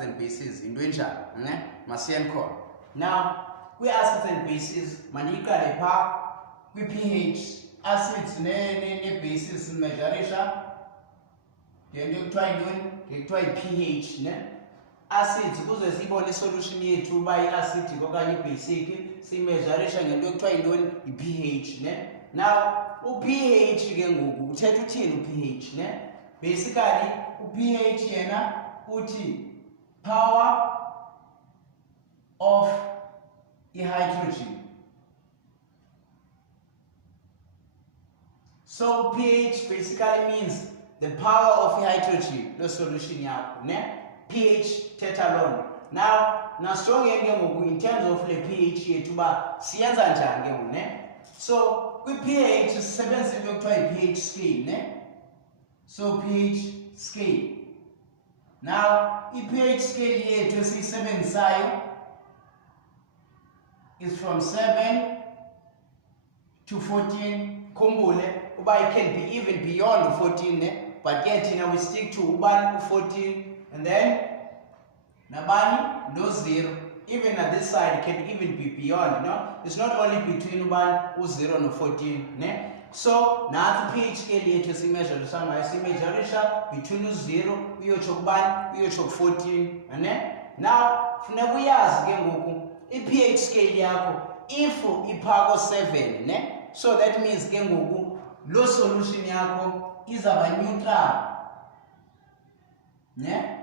and bases into enjani ne masiyeni khona. Now kwi-acids and bases maniyiqale phaa kwi-pH. Acids ne-bases simeasurisha ngento ekuthiwa yintoni, ngekuthiwa yi-pH ne. Acids kuze siyibone isolution yethu uba i-acidic okanye i-basic siyimeasurisha ngento ekuthiwa yintoni, yi-pH ne. Now u-pH ke ngoku uthetha uthini u-pH ne. Basically u-pH yena uthi power of hydrogen. So pH basically means the power of hydrogen, the solution yakho ne. pH thetha lona. Now nasijongeni ke ngoku in terms of le pH yethu uba siyenza njani ke ngoku ne. So kwi-pH sisebenzisa into ekuthiwa yi-pH scale ne. So pH scale. Now i-pH scale yethu esiyisebenzisayo is from 7 to 14. Khumbule uba it can be even beyond 14 ne, but yet we stick to ubani 14 and then nabani no 0. Even at this side it can even be beyond, no? It's not only between ubani 0 no 14 ne. So now the pH scale yethu simeasurisha ngayo simeasurisha between 0 uyotsho kubani uyotsho 14 ne. Now funeka uyazi ke ngoku i-pH scale yakho if iphaa ko-7 ne. So that means ke ngoku lo solution yakho izaba neutral ne.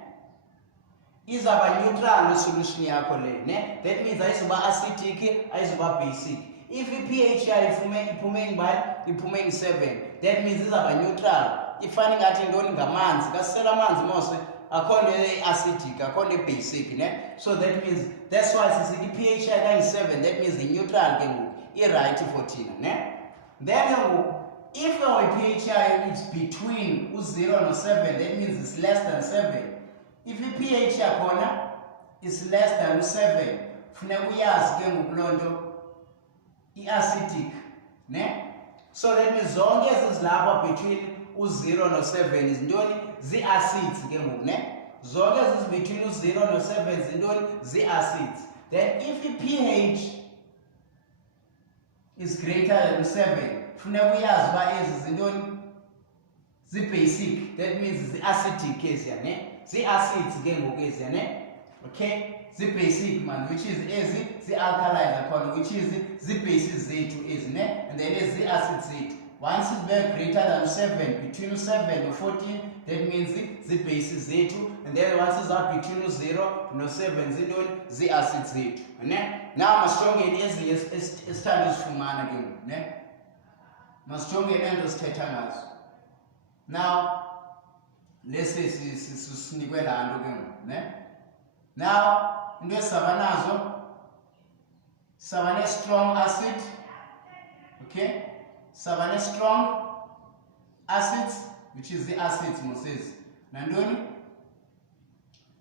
Izaba neutral lo solution yakho le ne. That means ayizuba acidic ayizuba basic. If i-pH yayo iphume ngibani, iphume ngi-7, that means izaba neutral. Ifana ngathi ntoni, ngamanzi. Kasisela amanzi mose akho nto acidic akho nto basic ne. So that means that's why sisithi i-pH yayo kayi-7, that means i-neutral ke ngoku i-right for thina ne. Then ke ngoku if our pH yayo is between u-0 no-7, that means it's less than 7. If i-pH yakhona is less than u-7, funeka uyazi ke ngoku loo nto i-acidic ne. So that means zonke ezizilapha between u-0 no-7 izintoni, zii-acids ke ngoku ne. Zonke ezizi between u-0 no-7 zintoni, zii-acids. Then if i-pH is greater than 7, funeka uyazi uba ezi zintoni, zi-basic, that means zi-acidic eziya ne. Zii-acids ke ngoku eziya ne. Okay, zi-basic man, which is ezi zi-alkaline akhona, which is zi-bases zethu ezi ne. And then ezi zi-acids zethu. Once it's very greater than 7, between 7 and 14, that means zi-bases zethu. And then once it's up between 0 no 7, zintoni, zi-acids zethu ne. Now masijongeni ezi esithanda uzifumana ke ngoku ne. Masijongeni ento sithetha ngazo. Now lesi sinikwe laa nto ke ngoku ne. Now into esizaba nazo, saba ne-strong acid, okay, saba ne-strong acids, which is the acids moses, nantoni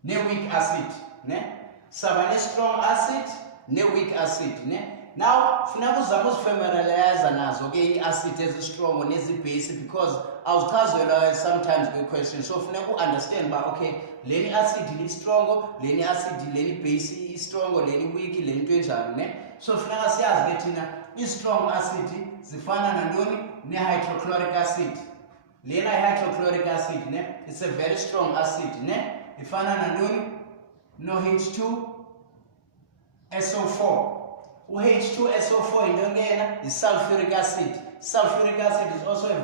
ne-weak acid ne. Saba ne-strong acid ne-weak acid ne. Now funeka uzame uzifamiliarize nazo ke ii-acid ezi-strong nezi-base, because awuchazelwa sometimes kwi-question. So funeka u-understand uba okay, leni acid i-strong, leni acid, leni base i-strong, leni weak, leni nto enjani ne. So funeka siyazi ke thina i-strong acid zifana nantoni, ne-hydrochloric acid. Lena i-hydrochloric acid ne, it's a very strong acid ne. Ifana nantoni, no H2SO4. U-H2SO4 yintoni ke yena, yi-sulfuric acid. Sulfuric acid is also a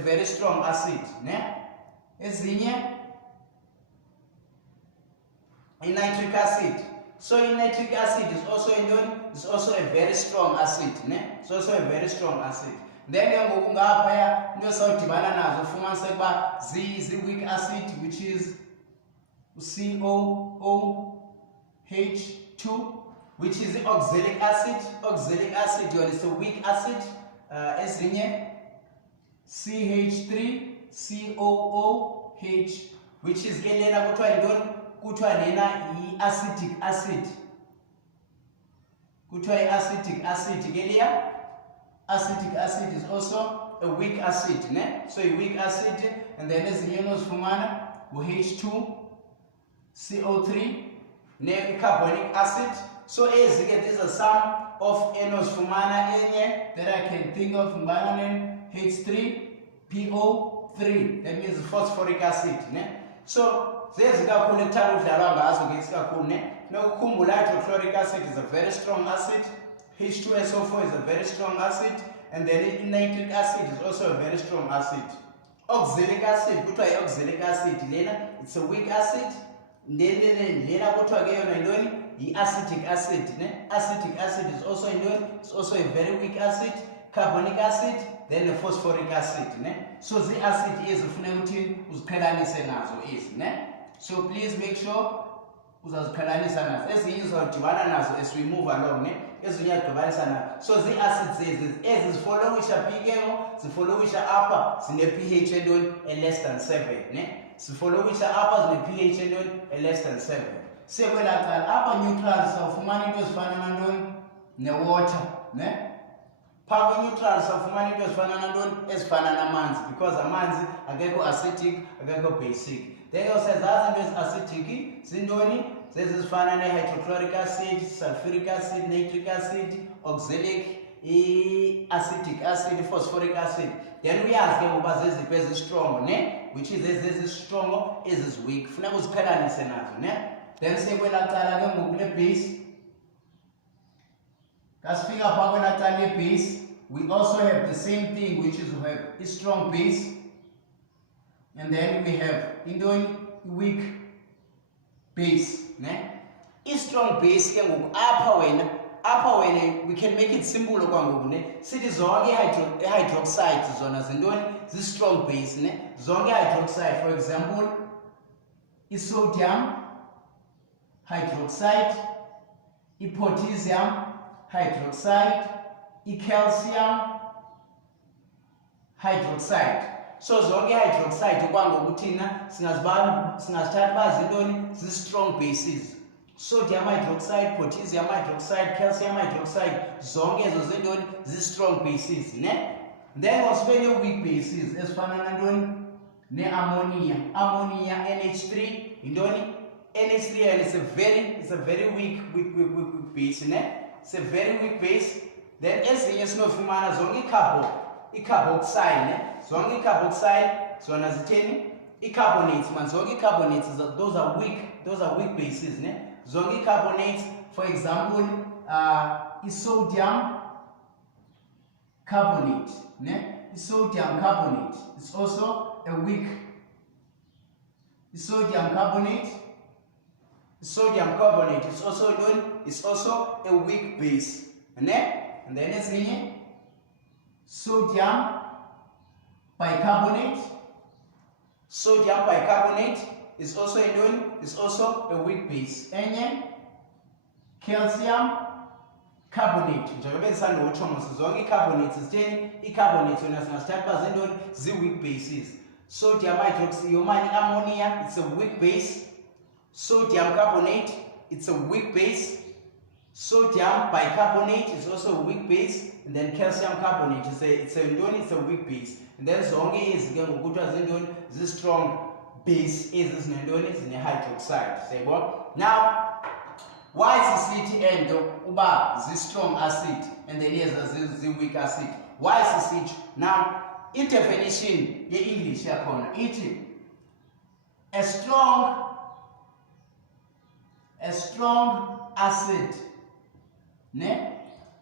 very strong acid ne. Ezinye i-nitric acid. So i-nitric acid is also a very strong acid ne. It's also a very strong acid. Then ke ngoku ngaphaya into esawudibana nazo ufumaniseke uba zi-weak acid, which is COOH2, which is the oxalic acid. Oxalic acid yona is a weak acid. Ezinye CH3COOH, which is ke lena kuthiwa yintoni, kuthiwa lena yi-acidic acid, kuthiwa yi-acidic acid ke leya. Acidic acid is also a weak acid ne. So a weak acid, and then ezinye nozifumana u-H2 CO3 ne-carbonic acid. So as these are some of enosfumana enye that I can think of. H3PO3, that means phosphoric acid. So there's hydrochloric acid is a very strong acid. H2SO4 is a very strong acid, and then nitric acid is also a very strong acid. Oxalic acid, oxalic acid, it's a weak acid. Then acetic acid. Acetic acid is also it's also a very weak acid. Carbonic acid, then the phosphoric acid. So the acid is so please make sure as we move along. So the acids is follow which are the follow which are upper, the pH less than 7. The follow which are upper, the pH less than 7. So when upper neutrals of humanity was found in water. Power neutrals of humanity was found as manzi, because a manzi ageko acidic, ageko basic. Then also says acidic, zindoni. This is found hydrochloric acid, sulfuric acid, nitric acid, oxalic, acetic acid, phosphoric acid. Then we ask them about this is strong, which is this is strong, is weak. Then say when I base. Base. We also have the same thing, which is we have a strong base, and then we have weak base. A strong base upper when we can make it simple. See the zonke hydroxide zona this strong base. Zonke hydroxide, for example, is sodium hydroxide, potassium hydroxide, calcium hydroxide. So zonke hydroxide these strong bases. Sodium hydroxide, potassium hydroxide, calcium hydroxide, zonke these strong bases. Then also your weak bases as ammonia. Ammonia NH3 NH3, and it's a very weak base. It's a very weak base. Then ezinye sinofumana zonke icarboxyl, zonke carboxyl zona zitheni icarbonates, man zonke carbonates those are weak bases. Zonke carbonates, for example, sodium carbonate. Sodium carbonate is also a weak. Sodium carbonate is also a weak base. And then it's sodium bicarbonate. Sodium bicarbonate is also a weak base. And calcium carbonate. The weak bases. Sodium hydroxide, ammonia, it's a weak base. Sodium carbonate, it's a weak base. Sodium bicarbonate is also a weak base, and then calcium carbonate it's a weak base. And then zonke is this strong base is in hydroxide. Say what? Now, why is the end this strong acid and then here's the weak acid? Why is this? Now, definition in English a strong acid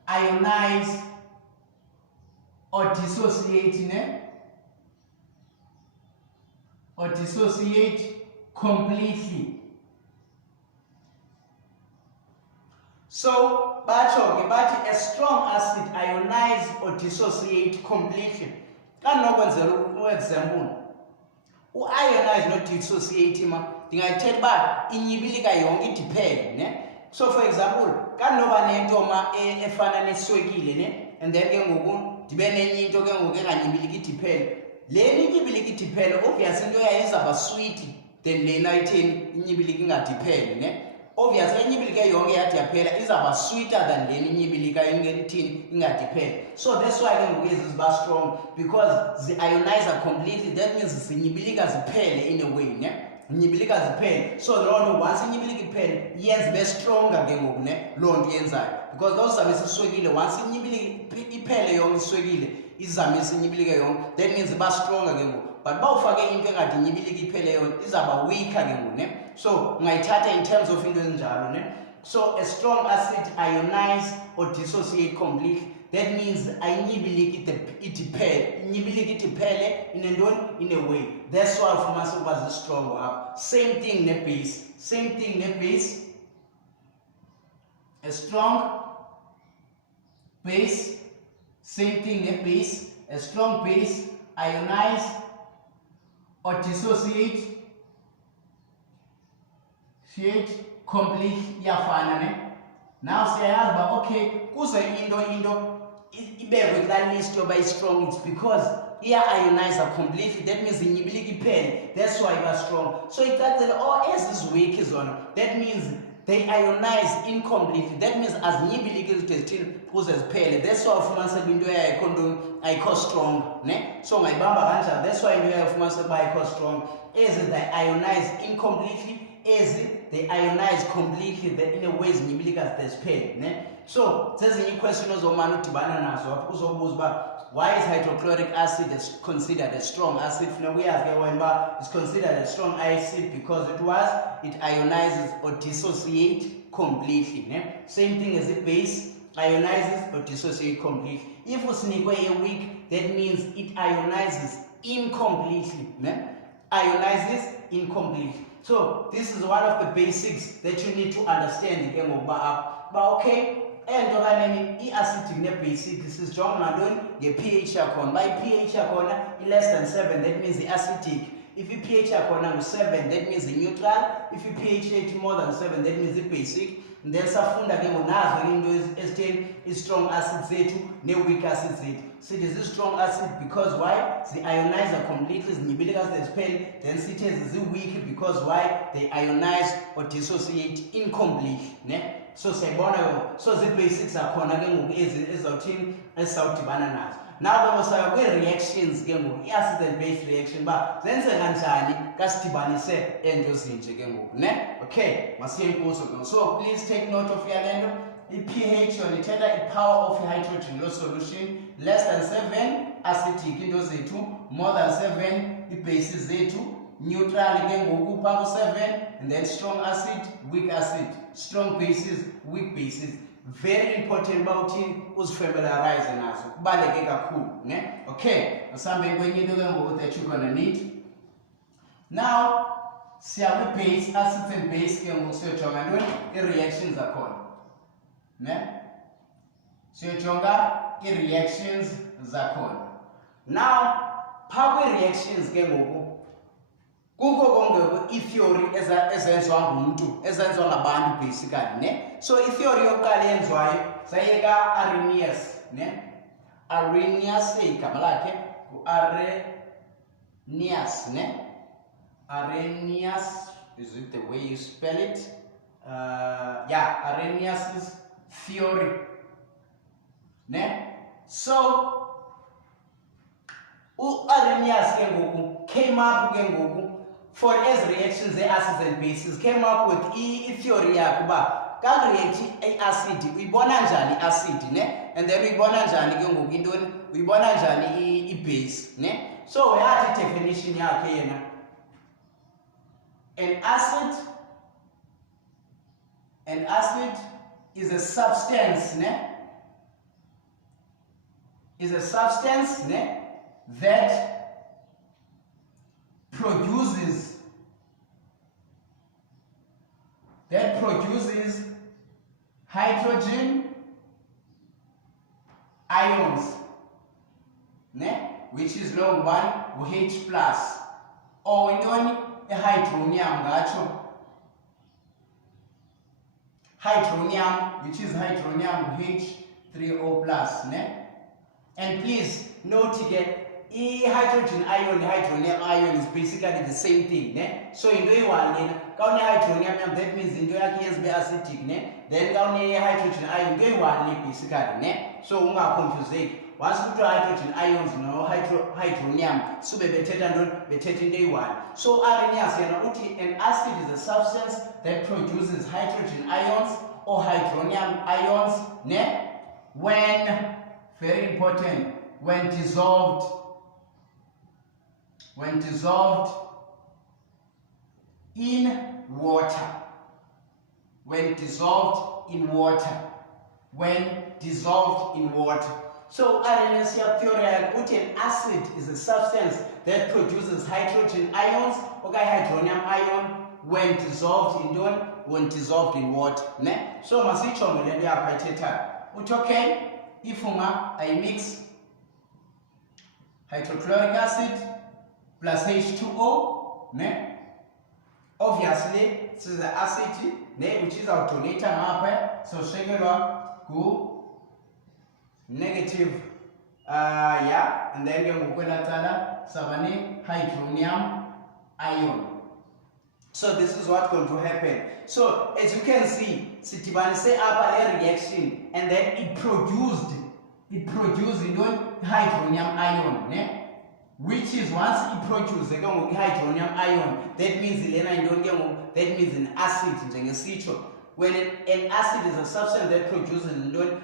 ionize or dissociate completely. So, but a strong acid ionize or dissociate completely. Can no example. Ionize not dissociate ndingathetha uba inyibilika yonke idiphele. So for example, can noba nentoma efana neswekile and then ke ngoku ndibe nenye into ke ngoku enganyibiliki idiphele. Le inyibiliki idiphele obviously into yayo izaba sweet than lena itheni inyibiliki ingadiphele. Obviously inyibilika yonke yathi yaphela izaba sweeter than lena inyibilika ingethini ingadiphele. So that's why ke ngoku iziba strong, because the ionizer completely, that means zinyibilika ziphele in a way. nyibilika ziphele. So lonto once inyibilika iphele yenze be stronger ke ngoku ne lonto yenzayo, because those zamisa iswekile once inyibilika iphele yonke iswekile izamisa inyibilika yonke, that means iba stronger ke ngoku. But bawufake into engathi inyibilika iphele yonke izaba weaker ke ngoku ne. So ngayithatha in terms of into ezinjalo ne. So a strong acid ionize or dissociate completely. That means ayinyibiliki iphele in a way. That's why for myself was strong up. Same thing ne base. Same thing ne base. A strong base. Same thing ne base. A strong base ionize or dissociate completely iyafana ne. Now siyayazi ba okay kuze into ibekwe kula list yoba strong, it's because ionize completely. That means inyibilika iphele, that's why iba strong. So icacile as is weak zona, that means they ionize incompletely. That means as nyibilika izithini kuze ziphele, that's why ufumanisa into yayo ayikho strong ne. So ngayibamba kanjalo, that's why into yayo ufumanisa uba ayikho strong. As they ionize incompletely, as they ionize completely, that in a way nyibilika ziphele ne. So zezinye question ozomana udibana nazo apho uzobuza uba why is hydrochloric acid considered a strong acid? It's considered a strong acid because it ionizes or dissociates completely ne? Same thing as a base ionizes or dissociates completely. If usinikwe a weak, that means it ionizes incompletely ne? Ionizes incompletely. So this is one of the basics that you need to understand. But okay, and i-acidic ne-basic sizijonga ngantoni nge-pH yakhona. Uba i-pH yakhona i-less than 7, that means i-acidic. If i-pH yakhona ngu-7, that means i-neutral. If i-pH yethu more than 7, that means i-basic. And then safunda ke ngonazo into ezitheni i-strong acids zethu ne-weak acids zethu. Sithi zi-strong acid because why? Zi-ionize completely, zinyibilika zize ziphele. Then sithi zi-weak because why? They ionize or dissociate incompletely ne? So siyabona, so zi-basics akhona ke ngoku ezizawuthini esizawudibana nazo. Now bengosaya kwi-reactions ke ngoku, i-acid and base reaction uba zenzeka njani xa sidibanise ento zinje ke ngoku ne. Okay, masiye kuzo ke. So please take note of yale nto. I-pH yona ithetha i-power of i-hydrogen lo solution. Less than 7 acidic into zethu, more than 7 i-bases zethu, neutral ke ngoku phaa ku-7, and then strong acid, weak acid, strong bases, weak bases. Very important uba uthini uzifamiliarize nazo, kubaluleke kakhulu ne. Okay, masihambe kwenye into ke ngoku that you're gonna need. Now siya kwi-base, acids and base ke ngoku siyojonga ntoni i-reactions zakhona ne. Siyojonga i-reactions zakhona. Now phaa kwi-reactions ke ngoku kukho konke i-theory ezenziwa ngumntu, ezenziwa ngabantu basically ne. So i-theory yokuqala eyenziwayo zayeka-Arrhenius ne. Arrhenius igama lakhe ngu-Arrhenius ne. Arrhenius, is it the way you spell it? Yeah, Arrhenius' theory ne. So u-Arrhenius ke ngoku came up ke ngoku for as reactions acids and bases, came up with i-theory yakhe uba xa react i-acid uyibona njani i-acid ne, and then uyibona njani ke ngoku intoni, uyibona njani i-base ne. So yathi definition yakhe yena, an acid is a substance ne, is a substance ne, that produces hydrogen ions ne, which is long one H plus, or intoni hydronium ngatsho, hydronium, which is hydronium H3O plus ne. And please note again, hydrogen ion, hydronium ion is basically the same thing ne. So into eyi-one lena xa une-hydronium, that means into yakhe yenza ube acidic ne. Then xa une-hydrogen ion into eyi-one le basically ne. So ungaconfuseki, once kuthiwa hydrogen ions no hydronium sube bethetha ntoni, bethetha into eyi-one. So Arrhenius yena uthi an acid is a substance that produces hydrogen ions or hydronium ions ne, when, very important, when dissolved in water. When dissolved in water. So Arrhenius theory uthi an acid is a substance that produces hydrogen ions or hydronium ion when dissolved in water ne. So masitsho ngale yapha ithethayo uthi okay, if I mix hydrochloric acid plus H2O ne, obviously this is the acid ne, which is our donator ngapha, so shekelwa ku negative and then ke ngokwelatala sabane hydronium ion. So this is what's going to happen. So as you can see, sidibanise apha le reaction and then it produced hydronium ion ne, which is once it produces hydronium ion, that means that means an acid njengesitsho. When an acid is a substance that produces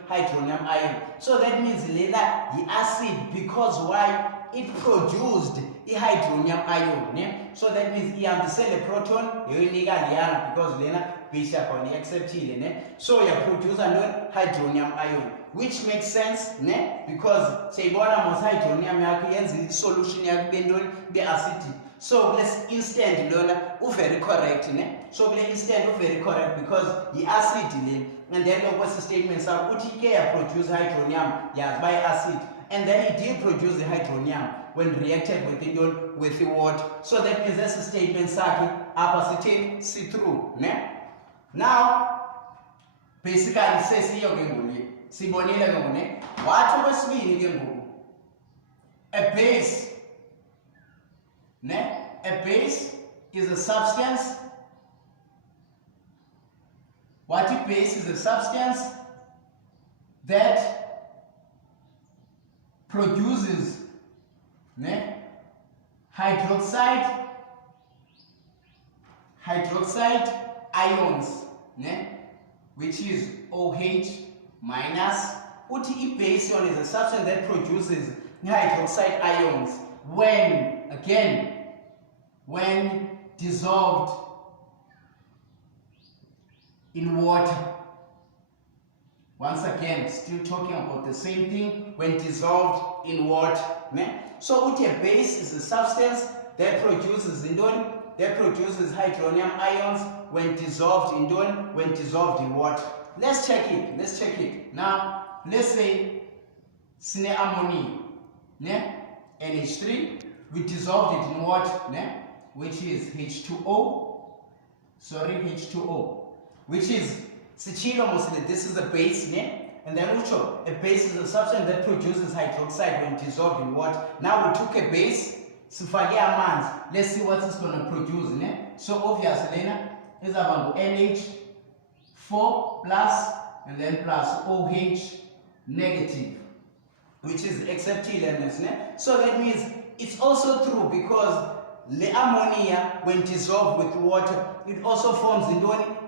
hydronium ion, so that means lena the acid, because why? It produced a hydronium ion ne? So that means ihambisele proton yoyinika liyana, because lena bishop on acceptile ne? So you produce hydronium ion, which makes sense ne? Because seyibona mos hydronium yakho yenza solution yakho be acidic. So let's instant lona very correct ne? So le instant very correct because the acid le, and then what's the statement sa uthi ke produce hydronium yes by acid, and then it did produce the hydronium when reacted with the water. So that means that's the statement sakhe apha sithini see through ne. Now basically sesiyo ke ngoli sibonile ke ngone wathi kwesibini ke ngoku a base ne? A base is a substance. What a base is a substance that produces ne? hydroxide ions ne? Which is OH minus. Uti base is a substance that produces hydroxide ions when dissolved in water. Once again, still talking about the same thing, when dissolved in water. Ne? So a base is a substance that produces hydronium ions when dissolved in water. Let's check it. Now, let's say sine ammonia, ne? NH3, we dissolved it in water, ne? Which is H2O, which is sichilo mostly, this is a base, ne? And then a base is a substance that produces hydroxide when dissolved in water. Now we took a base, sifake amanzi, let's see what it's going to produce, ne? So obviously is about NH4 plus and then plus OH negative, which is acceptyleness, ne? So that means it's also true because the ammonia, when dissolved with water, it also forms the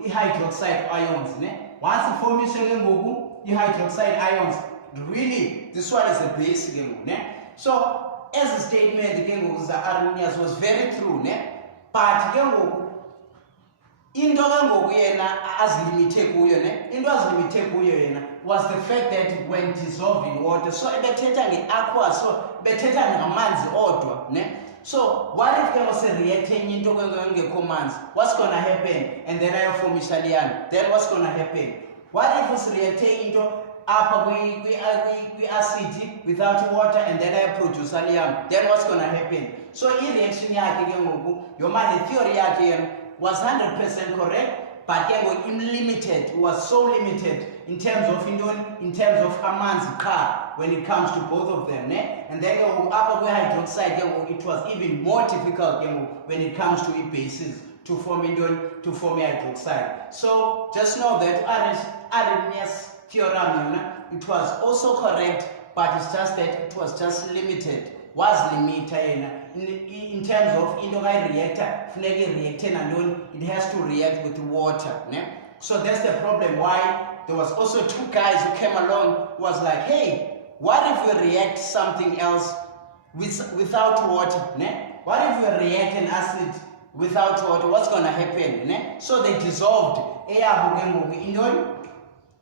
hydroxide ions. Ne? Once it forms the hydroxide ions, really, this one is a base. Ne? So, as a statement, the Arrhenius was very true. Ne? But, into as limited was the fact that when dissolved in water, so bethetha aqua, so bethetha ngamanzi odwa, ne? So what if there was a reacting into commands? What's gonna happen? And then I form Italian. Then what's gonna happen? What if it's reacting into we acid without water and then I produce allium? Then what's gonna happen? So in reaction your man theory was 100% correct, but limited. It was so limited in terms of Aman's car when it comes to both of them. Ne? And then upper hydroxide, it was even more difficult when it comes to bases to form hydroxide. So just know that Arrhenius theorem, it was also correct, but it's just that it was just limited. Was limited in terms of into reactor, it has to react with water. Ne? So that's the problem why there was also two guys who came along who was like, hey, what if we react something else without water? Ne? What if we react an acid without water? What's going to happen? Ne? So they dissolved.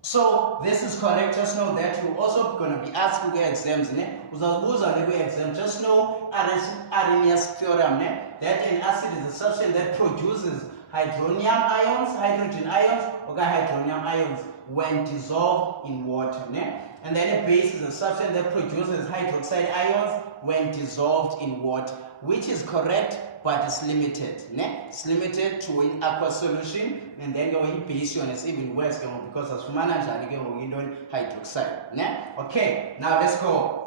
So this is correct. Just know that you're also going to be asked to get exams. Just know Arrhenius theorem that an acid is a substance that produces hydrogen ions, or hydronium ions when dissolved in water. And then a base is a substance that produces hydroxide ions when dissolved in water, which is correct, but it's limited. It's limited to an aqua solution, and then your base is even worse because of hydroxide. Okay, now let's go.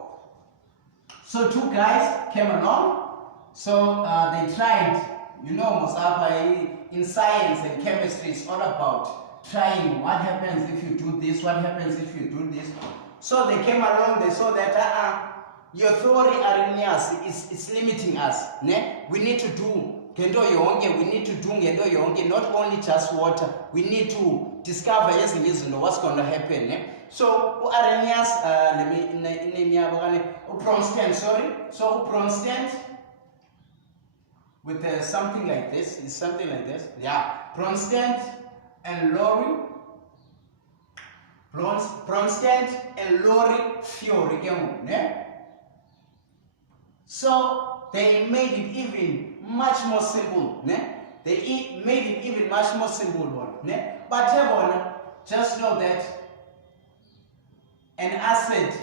So two guys came along. So they tried, Musapa, in science and chemistry, it's all about trying what happens if you do this, what happens if you do this. So they came along, they saw that your theory, Arrhenius, is limiting us. We need to do we need to do not only just water, we need to discover what's going to happen. So Arrhenius, so Bronsted with something like this, is something like this. Yeah, Bronsted and Lorry. Bronsted and Lorry Fiori. So they made it even much more simple. They made it even much more simple. But just know that an acid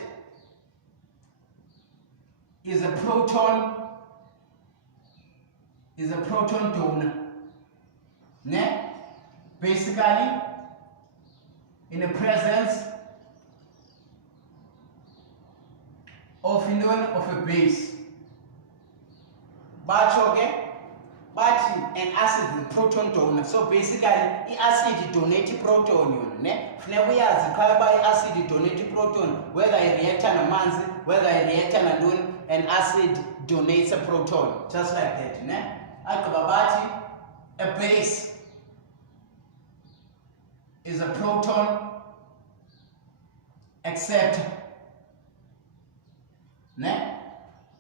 is a proton donor. Basically, in the presence of a base. But an acid is a proton donor. So basically, the acid donates proton. Whenever we acid donate proton, whether I react on a man's, whether I react on an acid donates a proton, just like that. A base is a proton acceptor.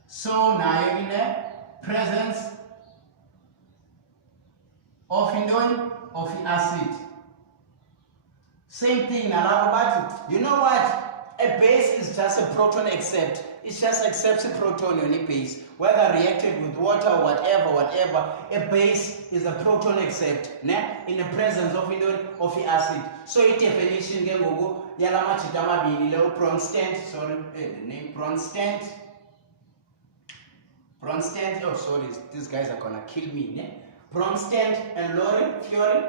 So now in the presence of the acid. Same thing, you know what? A base is just a proton accept. It just accepts a proton on a base. Whether reacted with water or whatever, a base is a proton accept in the presence of the acid. So a definition Bronsted, sorry, the name Bronsted. Oh sorry, these guys are gonna kill me. Bronsted and Lorry Fiori,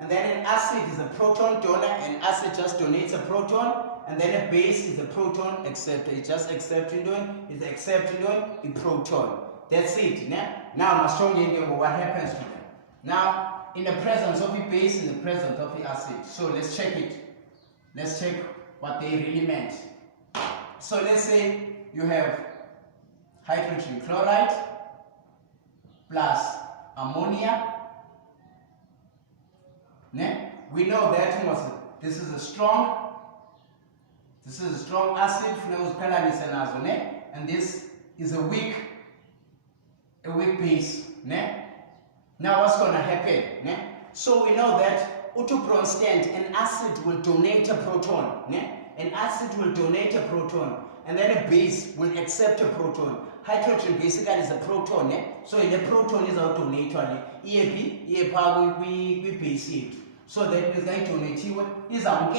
and then an acid is a proton donor, and acid just donates a proton, and then a base is a proton acceptor. It just accepting a proton. That's it. Now I'm showing you what happens to them. Now in the presence of the base, in the presence of the acid. So let's check it. Let's check what they really meant. So let's say you have hydrogen chloride plus ammonia. We know that this is a strong acid, and this is a weak base. Now what's going to happen? So we know that Bronsted, an acid will donate a proton. An acid will donate a proton, and then a base will accept a proton. Hydrogen basically is a proton. So in a proton is our donator. We base it. So that is going to donate is a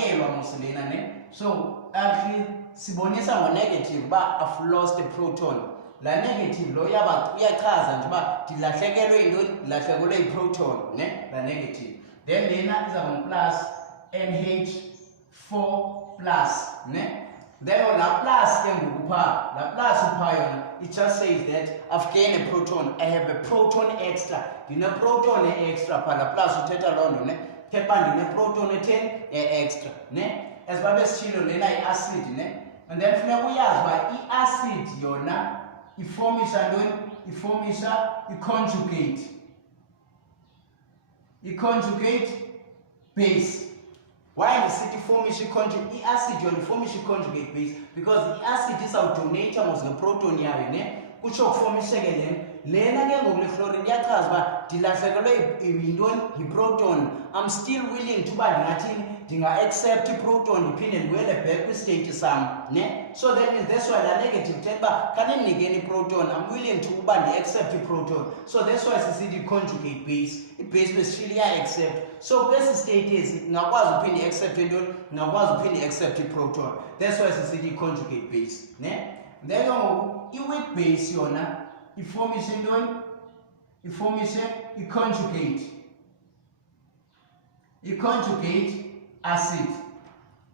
so actually sibonisa negative, but I've lost the proton. La negative lo uyachaza nje ba dilahlekelwe proton, la negative. Then lena is a plus NH4 plus, Then la plus it just says that I've gained a proton. I have a proton extra. Proton extra la plus uthetha londo a proton 10 extra. As well as chilo lena acid, and then we ask why acid yona forms iformisha i-conjugate base. Why ndisithi iformisha i-acid yona iformisha i-conjugate base? Because i-acid izawudonate mos ngeproton yayo ne kutsho kuformisheke lena ke ngoku le-chlorine iyachaza uba ndilahlekelwe yintoni yi-proton. I'm still willing to uba ndingathini ndinga-accept i-proton ndiphinde ndiwele back kwi-state sam ne. So that means that's why la negative tell uba khanindinikeni i-proton, I'm willing to uba ndi-accept i-proton. So that's why sisithi i-conjugate base. I-base besishili iya-accept. So kwesi state esi ngakwazi uphinde i-accept intoni, ngakwazi uphinde i-accept i-proton. That's why sisithi i-conjugate base ne. Then ngoku i-weak base yona iformishe intoni, iformishe i-conjugate acid.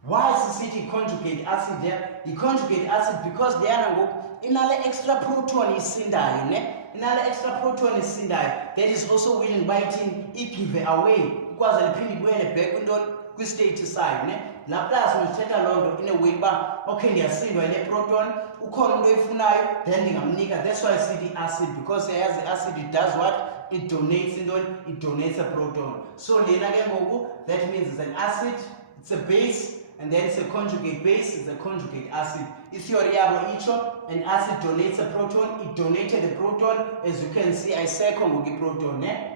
Why sisithi i-conjugate acid there? I-conjugate acid because leyana ngoku inale extra proton isindayo ne, inale extra proton isindayo that is also willing by ithini i-give away ukwazi liphinde ibuyele back kwintoni kwi-state sayo ne. La plus ngithetha loo nto in a way uba okay ndiyasindwa yile proton, ukhona umntu oyifunayo then ndingamnika. That's why sithi acid, because yayazi acid it does what? It donates intoni, it donates a proton. So lena ke ngoku that means it's an acid, it's a base, and then it's a conjugate base, it's a conjugate acid. Itheory yabo itsho an acid donates a proton, it donated a proton. As you can see ayisekho ngoku iproton ne.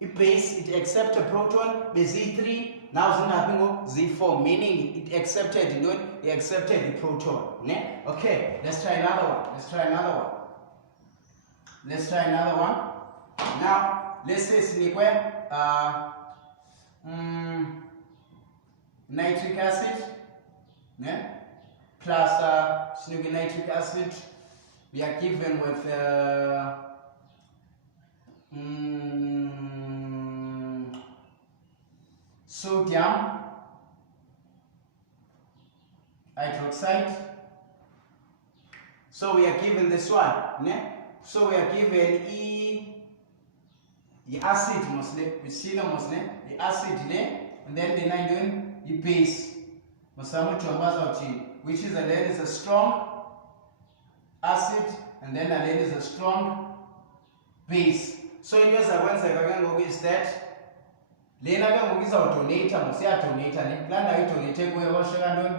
I-base it accepts a proton bezi-3, now zingaphi ngoku zi-4, meaning it accepted intoni, it accepted the proton ne. Okay, let's try another one. Now let's say sinikwe nitric acid ne plus sinikwe nitric acid, we are given with sodium hydroxide. So we are given this one ne. So we are given the acid mostly, we see no mostly the acid ne, and then the nine the base which is and then is a strong acid, and then is a strong base. So it was is that lena ke ngoku izawudonate mosiyadonata ne kulaa ndawo idonate kuyo kosheka ntoni,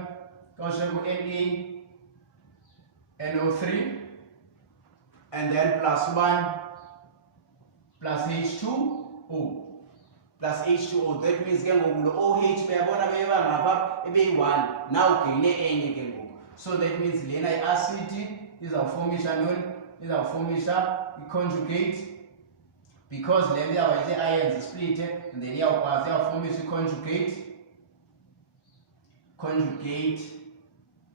kosheka NO3 and then plus 1 plus H2O plus H2O. That means ke ngoku lo OH bayabona beyeba ngapha ebeyi-1, now ugeyine enye ke ngoku. So that means lena i-acid izawuformisha ntoni, izawuformisha i-conjugate, because le iyawuba ii-ions split and then iyawukwazi iyawuformisha i-conjugate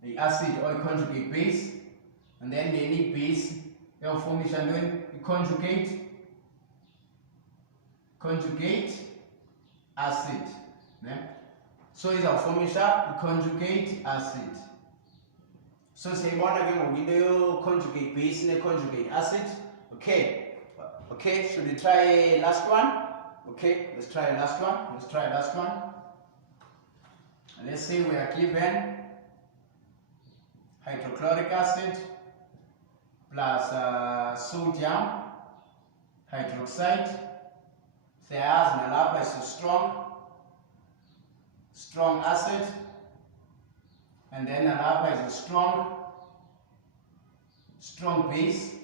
i-acid or i-conjugate base, and then i-base iyawuformisha ntoni, i-conjugate acid ne. So izawuformisha i-conjugate acid. So siyayibona ke ngoku into yo-conjugate base ne-conjugate acid. Okay, should we try last one? Okay, let's try last one. Let's say we are given hydrochloric acid plus sodium hydroxide. There's nalapha is a strong acid, and then nalapha is a strong base.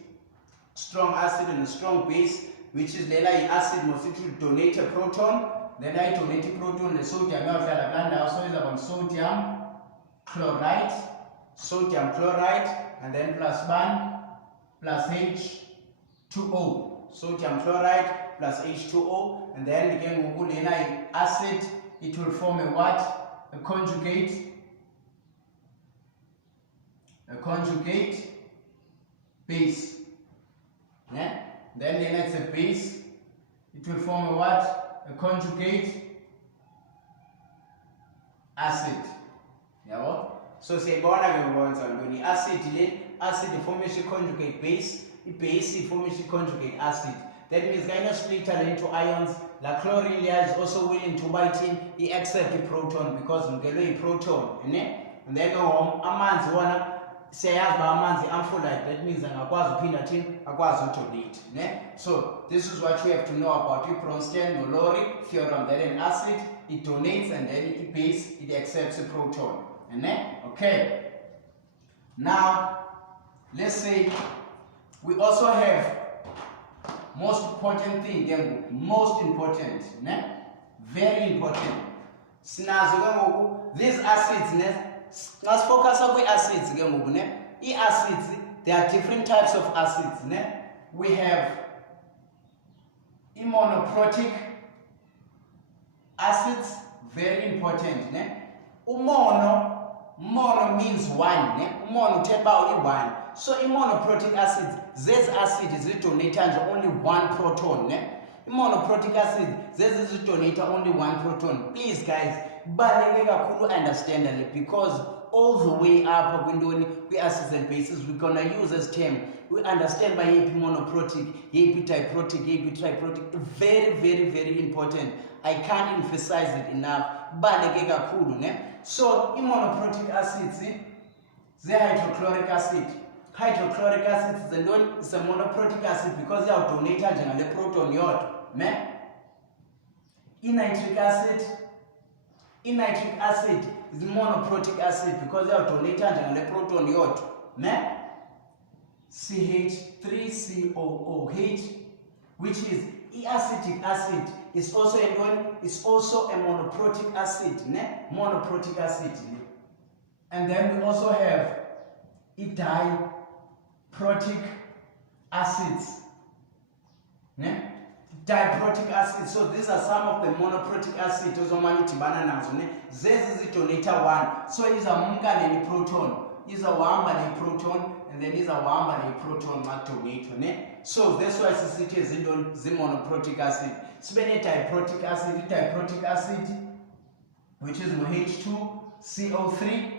Strong acid and a strong base, which is lena i-acid must it will donate a proton, then I donate a proton, the sodium iyawuhlala kulaa ndawo, so izawuba sodium chloride, and then plus 1 plus H2O, sodium chloride plus H2O, and then again ngoku lena i-acid it will form a what? A conjugate base. Yeah? Then it's a base, it will form a what? A conjugate acid. Yeah, so siyayibona ke ngoku ntoni acid iformisha i-conjugate base, i-base iformisha i-conjugate acid. That means kind of split into ions. La chlorine is also willing to bite in, accept the proton because ngelwe i-proton, and then amanzi wona siyayazi ba amanzi amfulayo, that means angakwazi uphinda thini akwazi udonate, ne? So this is what you have to know about Bronsted-Lowry theorem, that an acid it donates and then it base it accepts a proton, ne? Okay, now let's say we also have most important thing, most important, ne? Very important. Sinazo these acids, ne? Let's focus on the acids, ne? Acids, there are different types of acids, ne? We have monoprotic acids, very important, ne? Mono means one, ne? Mono only one. So monoprotic acids, these acids donate only one proton, ne? Monoprotic acid, this donate only one proton. Please guys, but understand it, because all the way up when doing the acids and bases, we're gonna use this term. We understand by monoprotic, diprotic, triprotic. Very, very, very important. I can't emphasize it enough. So monoprotic acids, the hydrochloric acid. Hydrochloric acid is a monoprotic acid because they are donated in the proton yod. Nitric acid is monoprotic acid because they are donated in the proton yod. CH3COOH, which is acetic acid, is also a monoprotic acid, monoprotic acid. And then we also have diprotic acids, diprotic acids. So these are some of the monoprotic acids. This is the donator one. So is a munga and proton, is a wamba and proton, and then is a wamba and proton donator. So that's why it is the monoprotic acid. Spend diprotic acid, which is H2CO3.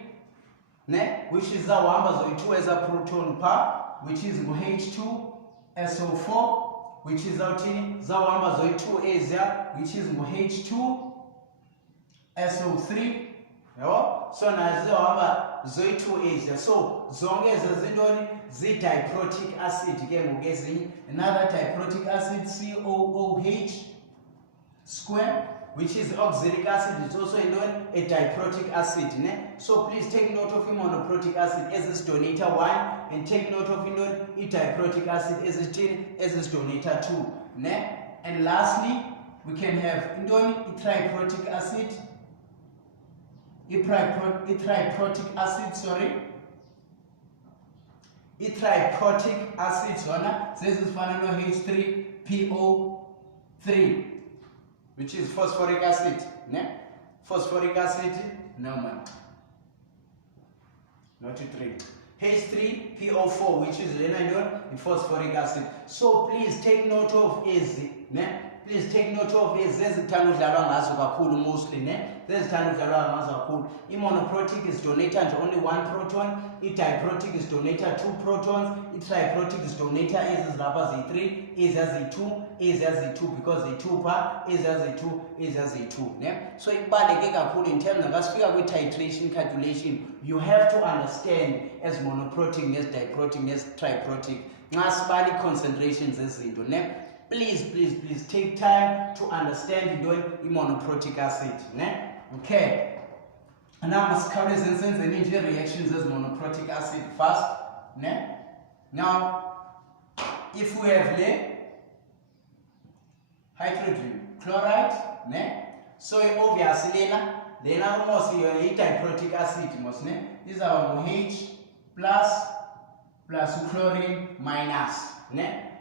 Which is the wamba 2 as a proton par, which is H2SO4, which is out in the wamba 2 Asia, which is H2SO3. So now the wamba 2 Asia. So zonge as the diprotic acid, another diprotic acid COOH square, which is oxalic acid. It's also a diprotic acid. So please take note of monoprotic acid as its donator 1, and take note of diprotic acid as its donator 2. And lastly, we can have triprotic acid. Triprotic acid, this is H3PO3, which is phosphoric acid. Phosphoric acid, no man, not 3. H3PO4, which is phosphoric acid. So please take note of please take note of there's a ton of mostly. There's a ton of monoprotic is donated only one proton, diprotic is donated 2 protons, triprotic is donated is Z3, is Z2, is Z2, because Z2 part is Z2, is Z2. So in terms of with titration calculation, you have to understand as monoprotic, as diprotic, as triprotic, as concentrations as Z2. Please take time to understand the monoprotic acid. Okay. And now must cover the energy reactions as monoprotic acid first. Now, if we have hydrogen chloride, so obviously then almost you have diprotic acid. This is our H plus chlorine minus.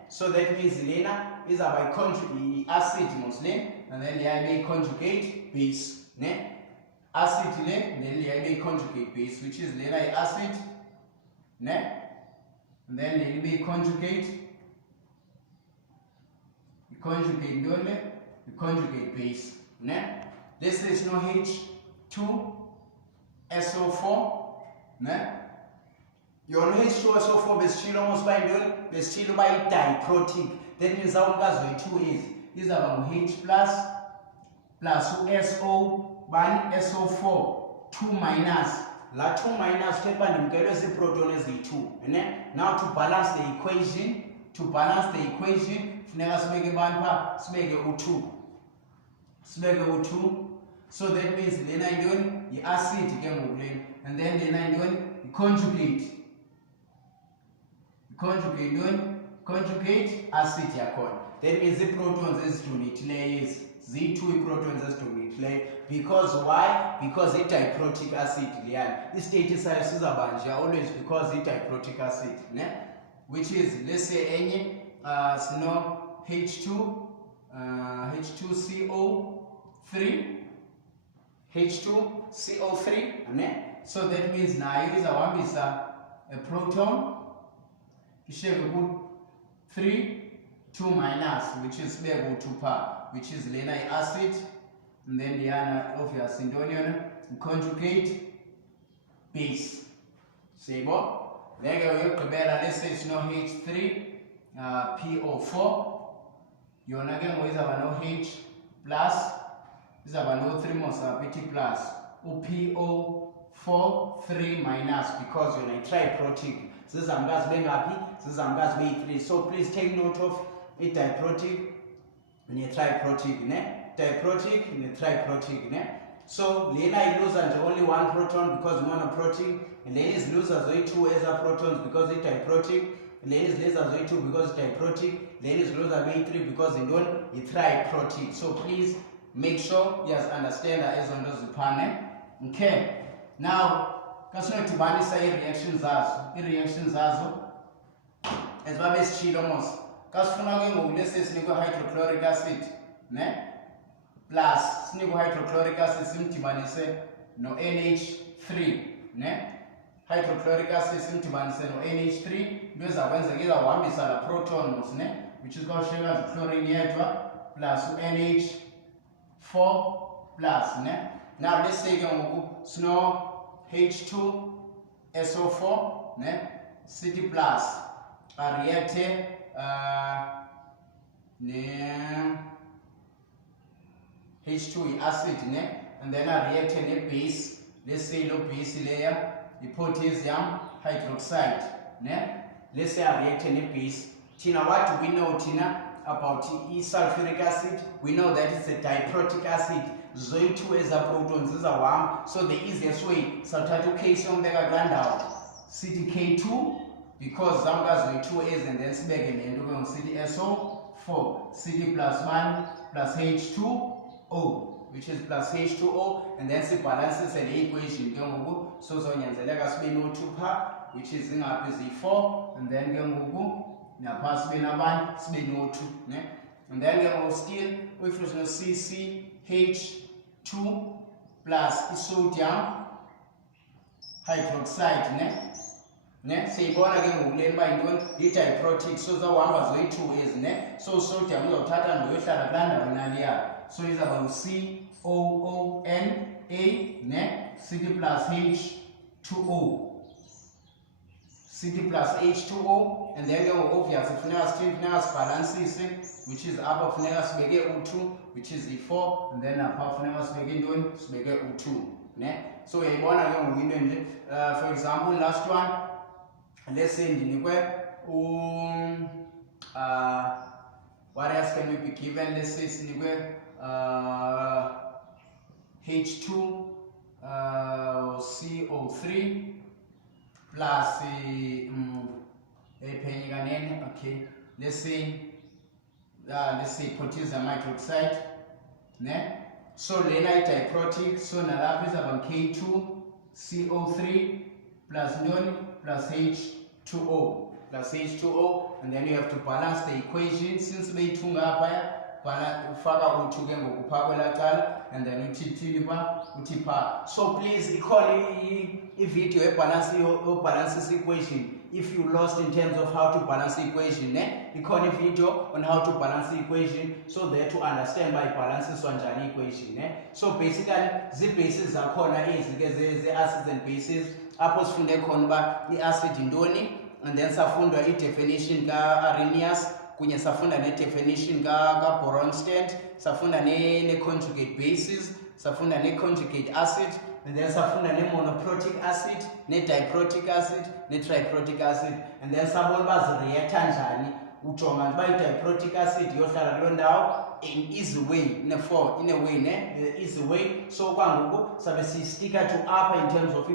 So that means Lena is a biconjugate acid mostly, and then they conjugate base. Acid then they conjugate base, which is Lena acid, and then they conjugate base. This is no H2SO4. Your H2SO4 almost by diprotic. That means our gas 2 is our H plus SO1 SO4 2 minus. la 2 minus tepa ndimkele si proton ezi-2 now to balance the equation funeka sibeke bantu sibeke u2 so that means lena yintoni yi-acid ke ngoku lena and then lena yintoni yi-conjugate acid yakhona. That means ii-protons ezidomithileyo ezi z2 ii-protons ezidomithileyo because why? Because i-diprotic acid leyana i-state sayo sizawuba nje always because i-diprotic acid which is let's say enye sino H2CO3 so that means nayo izawuhambisa a proton ishiyeke ku-3 2 minus which is sibeke u-2 pha which is lena i-acid and then leyana obviously intoni yona i-conjugate base sibo. Then uyogqibela let's say sino H3 PO4 yona ke ngoku izawuba no H plus izawuba no 3 mosapha plus u-PO4 3 minus because yona i-triprotic zizamkazi bengaphi zizamkazi beyi-3 so please take note of i-diprotic ne-triprotic diprotic ne-triprotic so lena iluza nje only one proton because monoprotic lena iziluza zoyi-2 eza protons because i-diprotic lena iziluza zoyi-2 because i-diprotic lena iziluza beyi-3 because intoni yi-triprotic so please make sure understand ezo nto ziphane. Okay, now kasinoyidibanisa ii-reaction zazo ezibabe sitshilo mos kasifuna ke ngoku lesi sinikwe hydrochloric acid plus sinikwe hydrochloric acid simdibanise no-NH3 hydrochloric acid simdibanise no-NH3 into ezakwenzeka izawuhambisa la proton mos which is kwashiyeka chlorine yedwa plus u-NH4 plus now let's say ke ngoku sino H2SO4 City plus reacte ne H2 acid and then reacte ne base let's say lo base layer the potassium hydroxide let's say reacte ne base tina what do we know tina about sulfuric acid? We know that it's a diprotic acid zoyi-2 eza protons zizawuhamba so the easiest way sawuthatha u-calcium beka kulaa ndawo sithi K2 because zamkazoyi-2 ezi and then sibeke le nto ke ngoku sithi SO4 sithi plus 1 plus H2O which is plus H2O and then sibhalansise le equation ke ngoku so zonyanzeleka sibe no-2 pha which is ingaphi zi-4 and then ke ngoku napha sibe nabani sibe no-2 and then ke ngoku still if no CCH2 plus i-sodium hydroxide siyibona ke ngoku leni uba yintoni i-diprotic so zawuhamba zoyi-2 ezi so sodium uzawuthatha ndoyohlala kulaa ndawo inaliya so izawuba ngu-COONA sithi plus H2O plus H2O and then obviously funeka sibhalansise which is apha funeka sibeke u2 which is i4 and then apha funeka sibeke intoni sibeke u2 so uyayibona ke ngoku into nje for example last one let's say ndinikwe what else can we be given? Let's say sinikwe H2 CO3 plus okay, let's say potassium hydroxide so lena i-diprotic so nalapha izaba K2 CO3 plus ntoni plus H2O and then you have to balance the equation since beyi-2 ngaphaya ufaka u2 ke ngoku phaa kwelaa cala and then uthini pha uthi phaa so please ikhona i-video yobhalansisa equation if you lost in terms of how to balance the equation ikhona i-video on how to balance the equation so there to understand uba ibhalansiswa njani i-equation so basically zii-bases zakhona ezi ke zee-acids and bases apho sifunde khona uba i-acid yintoni and then safundwa i-definition ka-Arrhenius kunye safunda ne-definition ka-Bronsted safunda ne-conjugate bases safunda ne-conjugate acid and then safunda ne-monoprotic acid, ne-diprotic acid, ne-triprotic acid, and then sabona bazireacta njani ujonga nje uba i-diprotic acid yohlala kuloo ndawo in easy way, in a way, the easy way. So kwangoku sabe siyistika to upper in terms of